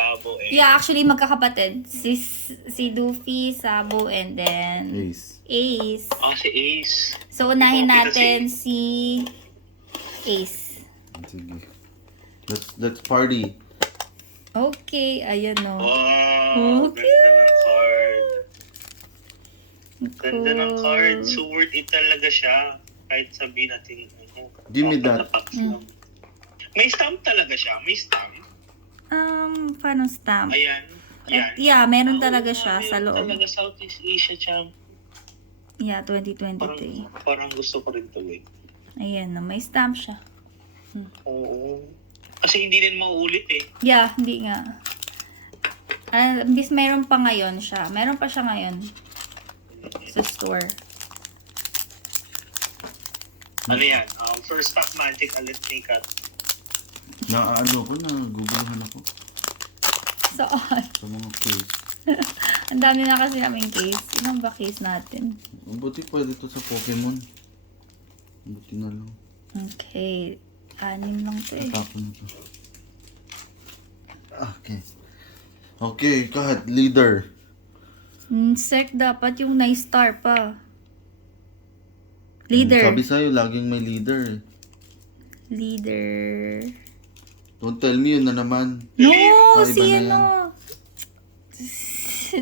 Sabo, and... Yeah, actually, magkakapatid. Si Luffy, Sabo, and then... Ace. Si Ace. So, unahin Okay, natin si Ace. Sige. Let's party. Okay, ayan o. Wow, Okay. ganda ng card. Ganda ng Cool. card. So worth it talaga siya. Kahit sabihin natin, Give me apat na that. packs lang. May stamp talaga siya. May stamp. Paano stamp? Ayan. Yan. Yeah, meron talaga siya sa Meron loob. talaga Southeast Asia champ. Yeah, 2023. Parang gusto ko rin to eh. Ayan na, may stamp siya. Oo. Kasi hindi rin mauulit eh. Yeah, hindi nga. Bis meron pa ngayon siya. Meron pa siya ngayon sa store. Ano yan? First pack magic ulit ni Kat. Naguguluhan ako So, sa mga case. ang dami na kasi naming case. Ilang ba case natin? Buti pwede to sa Pokemon. Buti na lang. Okay. 6 lang to eh. Tapon na to. Okay. Okay, Kat, leader. Sec dapat yung nice star pa. Leader. Sabi sa'yo, laging may leader eh. Leader. Don't tell me yun na naman. No! Ah, iba Si na ano?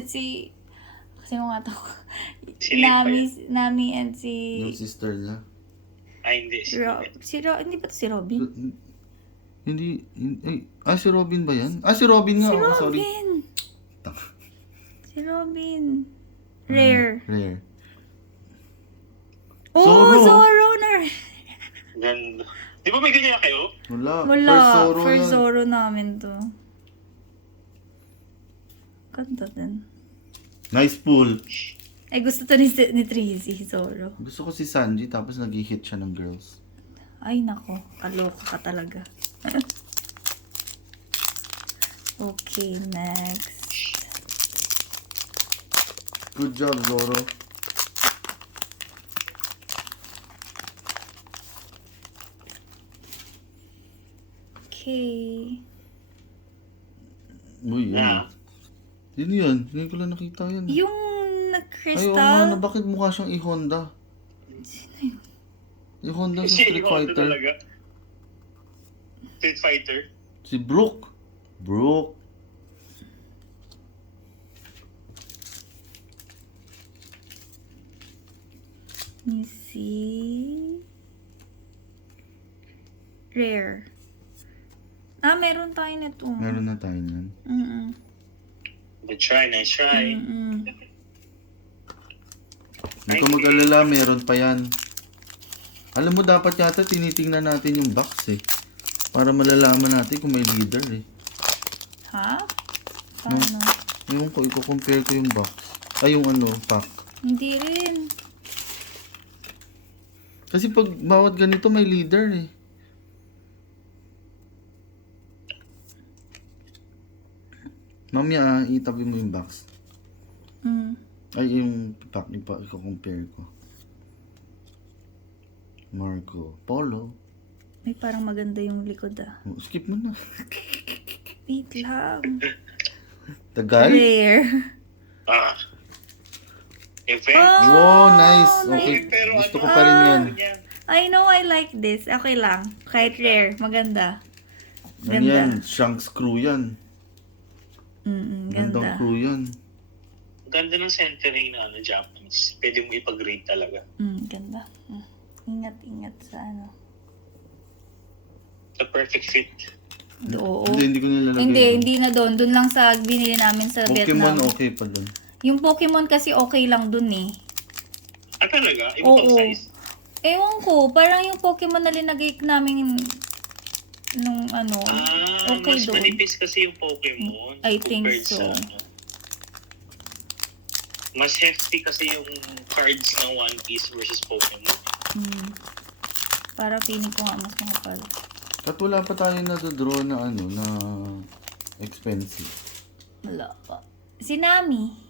Si... Kasi mo nga to. Si Link pa yan. Nami and Yung si... sister niya. Ay, hindi. Hindi ba to si Robin? Hindi, si Robin ba yan? Si Robin nga. Si Oh, sorry. Robin! Si Robin. Rare. Rare. Oh, Zoro. Zoro na. Ganda. Di ba may ganyan na kayo? Wala. Wala. Zoro First yan. Zoro namin to. Ganda din. Nice pull. Ay, gusto to ni Tracy, Zoro. Gusto ko si Sanji tapos nag-hit siya ng girls. Ay, nako. Kaloka ka talaga. Okay, next. Good job, Zoro. Okay. Uy, Na. Yun yun. Ngayon ko lang nakita yan. Yung Ay, oo nga crystal. na. Bakit mukha siyang i-Honda? Sino yun? I-Honda sa Si Street Honda Fighter. talaga. Street Fighter. Si Brooke. Brooke. Let me see. Rare. Meron tayo nito. Meron na tayo niyan. Good try, nice try. Hindi ko mag-alala, meron pa yan. Alam mo, dapat yata tinitingnan natin yung box eh. Para malalaman natin kung may leader eh. Ha? Paano? Yung ko, i-compare ko yung box. Ay, yung pack. Hindi rin. Kasi pag bawat ganito may leader eh. Mamaya, itabi mo yung box. Ay, yung pack, i-compare ko. Marco Polo. Ay, parang maganda yung likod Oh, skip mo na. Wait lang. Tagal? Rare. Event. Wow, nice. Okay, Pero gusto ano, ko pa rin yan. I know I like this. Okay lang. Kahit rare. Maganda. Ano yan? Shanks crew yan. Gandang Ganda. crew yan. Ganda ng centering na Japanese. Pwede mo ipag-grade talaga. Ganda. Ingat-ingat sa ano. The perfect fit. Oo. Hindi ko nilalagay. Hindi na doon. Doon lang sa binili namin sa Vietnam. Pokemon okay pa dun. Yung Pokemon kasi okay lang dun eh. Talaga? Ibang Oo. size? Ewan ko, parang yung Pokemon na linagay namin nung okay mas doon. manipis kasi yung Pokemon. I think compared so. Mas hefty kasi yung cards ng One Piece versus Pokemon. Para feeling ko nga mas mahapal. At wala pa tayo na-draw na na expensive. Wala pa. Si Nami.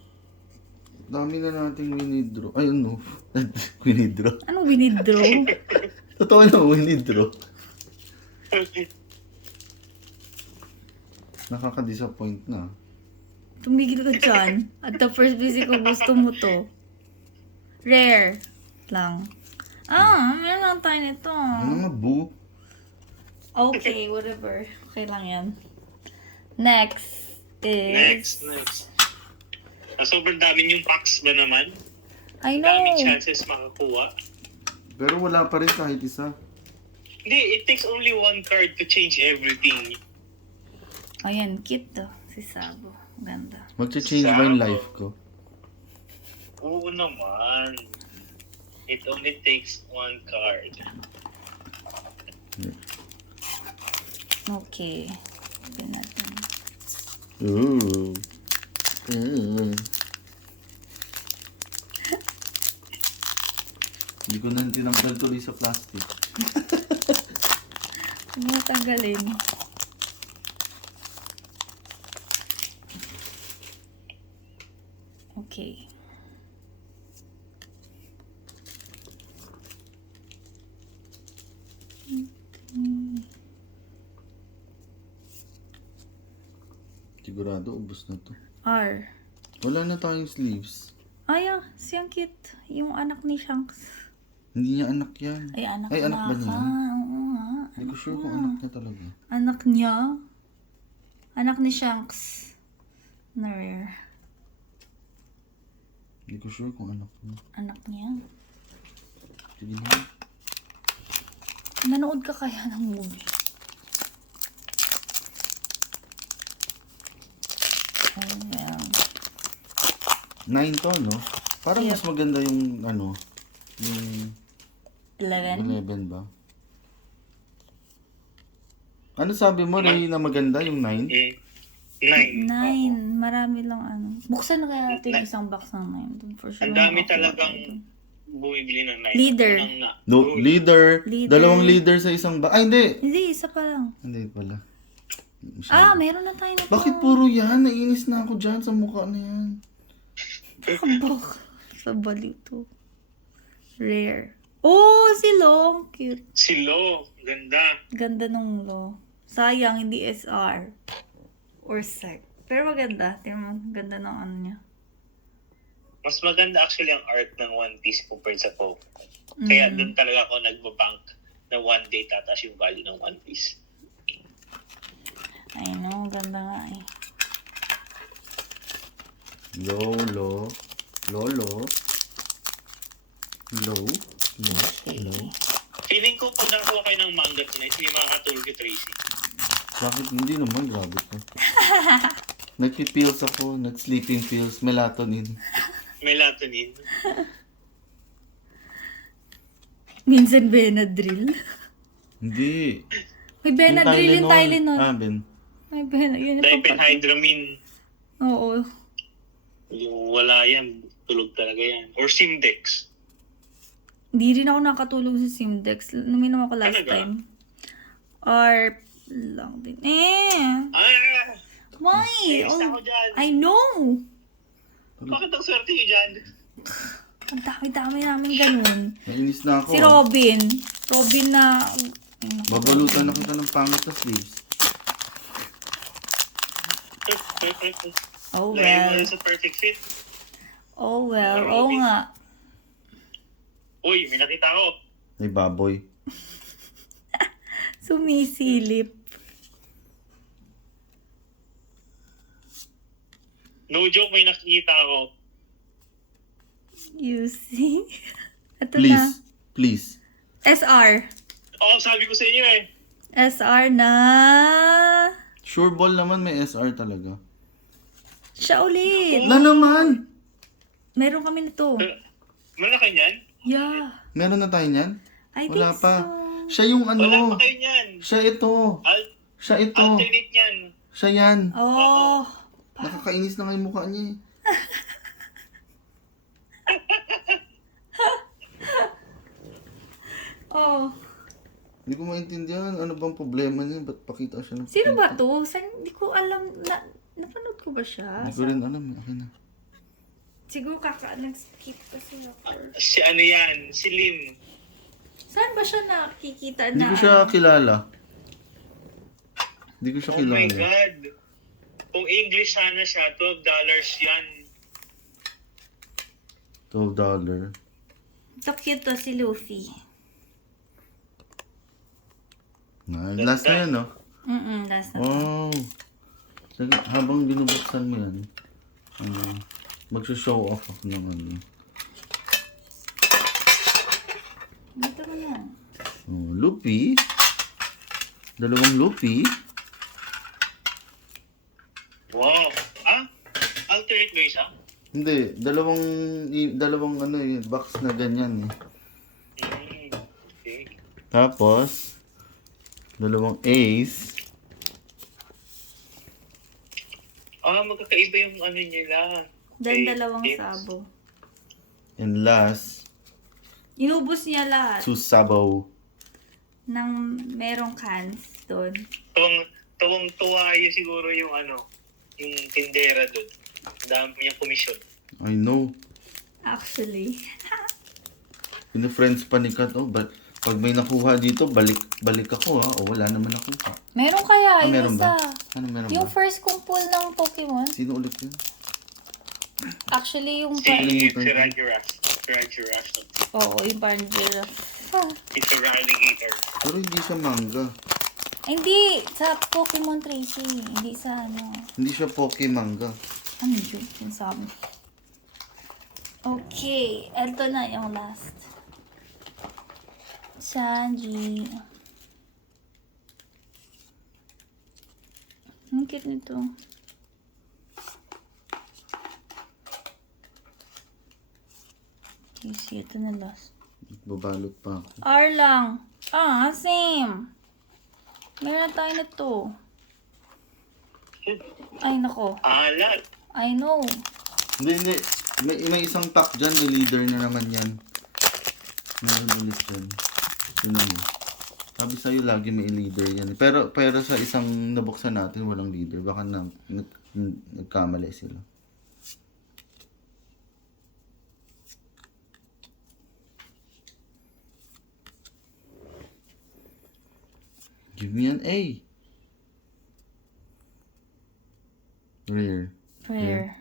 Dami na nating winidraw. Ay, winidraw. Anong winidraw? Totoo na, winidraw. Nakaka-disappoint na. Tumigil ka dyan. At the first visit ko, gusto mo to. Rare lang. Meron lang tayo nito. Ano nga, boo? Okay, whatever. Okay lang yan. Next is... Next. Sobrang dami yung packs ba naman? I know. Daming chances makakuha. Pero wala pa rin kahit isa. Hindi, it takes only one card to change everything. Ayan, cute to. Si Sabo. Ganda. Magcha-change ba yung life ko? Oo naman. It only takes one card. Okay. Tignan natin. Ooh. Hindi ko na tinanggal tuloy sa plastic. Huwag mo tanggalin. Okay. Sigurado, ubos na to. R. Wala na tayong sleeves. Siyang cute. Yung anak ni Shanks. Hindi niya anak yan. Ay, anak Ay, anak ba na niya? ka. Oo nga. Hindi ko sure kung anak niya talaga. Anak niya? Anak ni Shanks. Na rare. Hindi ko sure kung anak niya. Anak niya. Sige na. Nanood ka kaya ng movie? Oh, well. 9 to, no? Parang Yep. mas maganda yung, ano, yung 11? 11 ba? Ano sabi mo, Ray, na maganda yung 9? 9. 9. Marami lang ano. Buksan na kaya natin yung isang box ng 9. Doon for sure. Ang dami makakuha talagang tayo dun. bumibili ng 9. Leader. No, leader. Leader. Dalawang leader sa isang ba? Ay, hindi. Hindi, isa pa lang. Hindi pala. Masyado. Meron na tayo na to. Bakit puro yan? Naiinis na ako dyan sa mukha na yan. Baka sa baliw to. Rare. Oh, si Long. Cute. Si Lo, ganda. Ganda nung Lo. Sayang, hindi SR. Or SEC. Pero maganda. Tingnan mo, ganda ng ano niya. Mas maganda actually ang art ng One Piece compared sa Poe. Kaya doon talaga ako nagbabank na one day tataas yung value ng One Piece. I know, ganda nga eh. Lolo. Lolo. Low. Feeling ko pag nakakuha kayo ng manga tonight, hindi makakatulog kay Tracy. Bakit hindi naman? Grabe ko. Nagpi-pills ako. Nag-sleeping pills. Melatonin. Melatonin. Minsan Benadryl. Hindi. May Benadryl yung Tylenol. Ben. May Benadryl. Yun yung Diphenhydramine. Oo. Yung wala yan, tulog talaga yan. Or Simdex. Hindi rin ako nakatulog sa Simdex. Numinom ako last Talaga? time. Or lang din. Why? Ayos na ako dyan. I know. Bakit ang swerte nyo dyan? Ang dami-dami namin ganun. Nainis na ako. Si Robin. Robin na... Babalutan na kita ng pangit sa sleeves. Oh Lagay mo well. na sa perfect fit. Oh well. Oo nga. Uy, may nakita ko. May baboy. Sumisilip. No joke, may nakikita ako. You see? Ito Please. na. Please. SR. Oo, sabi ko sa inyo eh. SR na. Sure ball naman may SR talaga. Siya ulit. Na naman! Meron kami nito. Malaki niyan? Yeah. Meron na tayo niyan? I Wala think pa. so. Siya yung Wala ano. pa kayo niyan. Siya ito. Siya ito. Alternate niyan. Siya yan. Oh. Nakakainis na nga yung mukha niya eh. Oh. Hindi ko maintindihan. Ano bang problema niya? Ba't pakita siya ng Sino ba pakita? to? Hindi ko alam. Napanood ko ba siya? Hindi ko rin alam. Akin na. Siguro nag-skip kasi ako. Si ano yan? Si Lim. Saan ba siya nakikita Hindi na? ko siya kilala. Hindi ko siya Oh my kilala. God. Kung English sana siya, $12 yan. $12. Ito cute to si Luffy. Last na yan, no? Last na to. Oh. Sige, habang binubuksan mo yan, mag-show off ako ng ano. Dito mo na. Oh, Luffy. Dalawang Luffy. Wow. Alternate ba isa? Hindi, dalawang ano box na ganyan eh. Okay. Tapos, dalawang ace. Magkakaiba yung ano nila. Then Okay, dalawang tips. sabo. And last, Inubos niya lahat Susabo. ng merong cans doon. Tuwang-tuwa yun siguro yung yung tindera doon. Dami niyang komisyon. I know. Actually. Pina-friends pa ni Kat. Oh, pag may nakuha dito, balik ako ha. O wala naman nakuha. Meron kaya, yung Meron isa. ba? Ano meron Yung ba? first kong pull ng Pokemon. Sino ulit yun? Actually, yung Si Kalimutan ko. Rajuras. Oo, yung Barangera. It's a alligator. Pero hindi siya manga. Hindi, sa Pokemon Tracy. Hindi sa ano. Hindi siya Pokemanga. Ano yun? Yung sabi. Okay, eto na yung last. Sanji. Ang cute nito. Okay, see, ito na last. Babalot pa ako. R lang. Same. Meron na tayo na to. Ay, nako. Alat. I know. Hindi. May isang pack dyan. May leader na naman yan. Meron ulit dyan. Yun mo. Sabi sa'yo lagi may leader yan. Pero sa isang nabuksan natin walang leader. Baka nagkamali sila. Give me an A. Rare. Rare.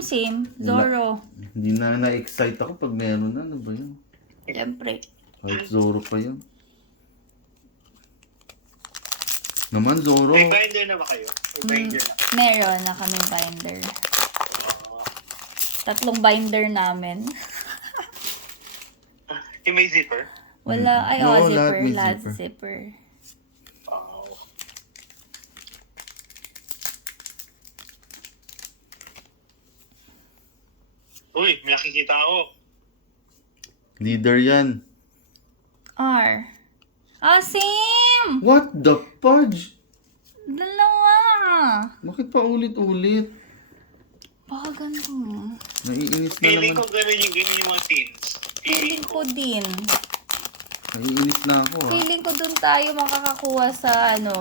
Same. Zoro. Hindi na-excite ako pag meron na. Ano ba yun? Siyempre. Kahit Zoro pa yun. Naman Zoro. May binder na ba kayo? May binder na. Meron na kaming binder. 3 binder namin. Yung may zipper? Wala. Ay, Oo, zipper. lahat may Lahat zipper. zipper. Wow. Uy, may nakikita ako. Leader yan. R. Same! What the fudge? Dalawa! Bakit pa ulit-ulit? Baka ganito. Naiinis na Feeling ko naman. ganun yung mga teens. Feeling ko din. Naiinis na ako ha. Feeling ko dun tayo makakakuha sa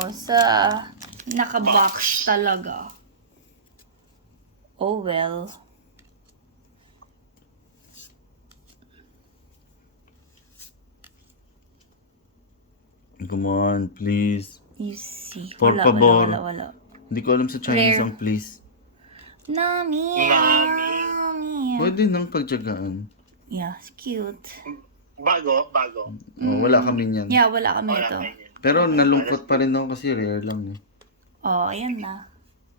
sa naka-box talaga. Oh well. Come on, please. You see. Por Wala, favor. wala. Hindi ko alam sa Chinese Rare. ang please. Nami. Nami. Pwede nang pagtyagaan. Yeah, it's cute. Bago. Oh, wala kami niyan. Yeah, wala kami Wala ito. na yun. Pero nalungkot pa rin ako kasi rare lang eh. Oh, ayan na.